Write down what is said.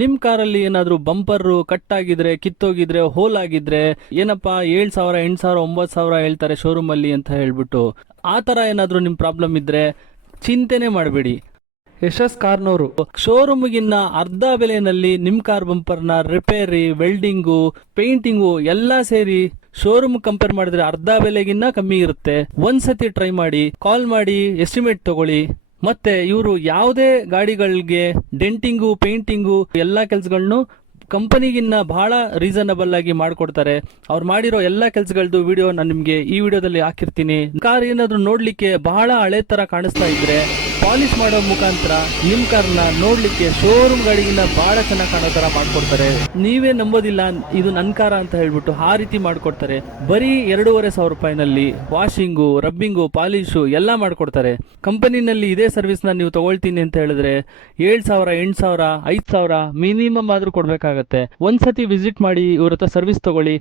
ನಿಮ್ ಕಾರಲ್ಲಿ ಏನಾದ್ರೂ ಬಂಪರ್ ಕಟ್ ಆಗಿದ್ರೆ, ಕಿತ್ತೋಗಿದ್ರೆ, ಹೋಲ್ ಆಗಿದ್ರೆ ಏನಪ್ಪಾ 7,000 8,000 9,000 ಹೇಳ್ತಾರೆ ಶೋರೂಮ್ ಅಲ್ಲಿ ಅಂತ ಹೇಳ್ಬಿಟ್ಟು, ಆ ತರ ಏನಾದ್ರೂ ನಿಮ್ ಪ್ರಾಬ್ಲಮ್ ಇದ್ರೆ ಚಿಂತೆನೆ ಮಾಡಬೇಡಿ. ಯಶಸ್ ಕಾರ್ನವರು ಶೋರೂಮ್ಗಿನ್ನ ಅರ್ಧ ಬೆಲೆಯಲ್ಲಿ ನಿಮ್ ಕಾರ್ ಬಂಪರ್ನ ರಿಪೇರಿ, ವೆಲ್ಡಿಂಗು, ಪೇಂಟಿಂಗು ಎಲ್ಲಾ ಸೇರಿ ಶೋರೂಮ್ ಕಂಪೇರ್ ಮಾಡಿದ್ರೆ ಅರ್ಧ ಬೆಲೆಗಿನ್ನ ಕಮ್ಮಿ ಇರುತ್ತೆ. ಒಂದ್ಸತಿ ಟ್ರೈ ಮಾಡಿ, ಕಾಲ್ ಮಾಡಿ, ಎಸ್ಟಿಮೇಟ್ ತಗೊಳ್ಳಿ. ಮತ್ತೆ ಇವರು ಯಾವುದೇ ಗಾಡಿಗಳಿಗೆ ಡೆಂಟಿಂಗು, ಪೇಂಟಿಂಗು ಎಲ್ಲಾ ಕೆಲಸಗಳನ್ನು ಕಂಪನಿಗಿನ್ನ ಬಹಳ ರೀಸನಬಲ್ ಆಗಿ ಮಾಡ್ಕೊಡ್ತಾರೆ. ಅವ್ರು ಮಾಡಿರೋ ಎಲ್ಲಾ ಕೆಲಸಗಳದ್ದು ವಿಡಿಯೋ ನಾನು ನಿಮ್ಗೆ ಈ ವಿಡಿಯೋದಲ್ಲಿ ಹಾಕಿರ್ತೀನಿ. ಕಾರ್ ಏನಾದ್ರೂ ನೋಡ್ಲಿಕ್ಕೆ ಬಹಳ ಹಳೆ ತರ ಕಾಣಿಸ್ತಾ ಇದ್ರೆ ಪಾಲಿಶ್ ಮಾಡೋ ಮುಖಾಂತರ ನಿಮ್ ಕಾರ್ನ ನೋಡ್ಲಿಕ್ಕೆ ಶೋರೂಮ್ ಗಾಡಿಗಿನ್ನ ಬಹಳ ಚೆನ್ನಾಗಿ ಕಾಣೋ ತರ ಮಾಡ್ಕೊಡ್ತಾರೆ. ನೀವೇ ನಂಬೋದಿಲ್ಲ ಇದು ನನ್ ಕಾರ ಅಂತ ಹೇಳ್ಬಿಟ್ಟು ಆ ರೀತಿ ಮಾಡ್ಕೊಡ್ತಾರೆ. ಬರೀ 2,500 ರೂಪಾಯಿನಲ್ಲಿ ವಾಷಿಂಗು, ರಬ್ಬಿಂಗು, ಪಾಲಿಶು ಎಲ್ಲಾ ಮಾಡ್ಕೊಡ್ತಾರೆ. ಕಂಪನಿನಲ್ಲಿ ಇದೇ ಸರ್ವಿಸ್ ನ ನೀವು ತಗೊಳ್ತೀನಿ ಅಂತ ಹೇಳಿದ್ರೆ 7,000 8,000 5,000 ಮಿನಿಮಮ್ ಆದ್ರೂ ಕೊಡ್ಬೇಕಾಗತ್ತೆ. ಒಂದ್ಸತಿ ವಿಸಿಟ್ ಮಾಡಿ, ಇವ್ರ ಹತ್ರ ಸರ್ವಿಸ್ ತಗೊಳ್ಳಿ.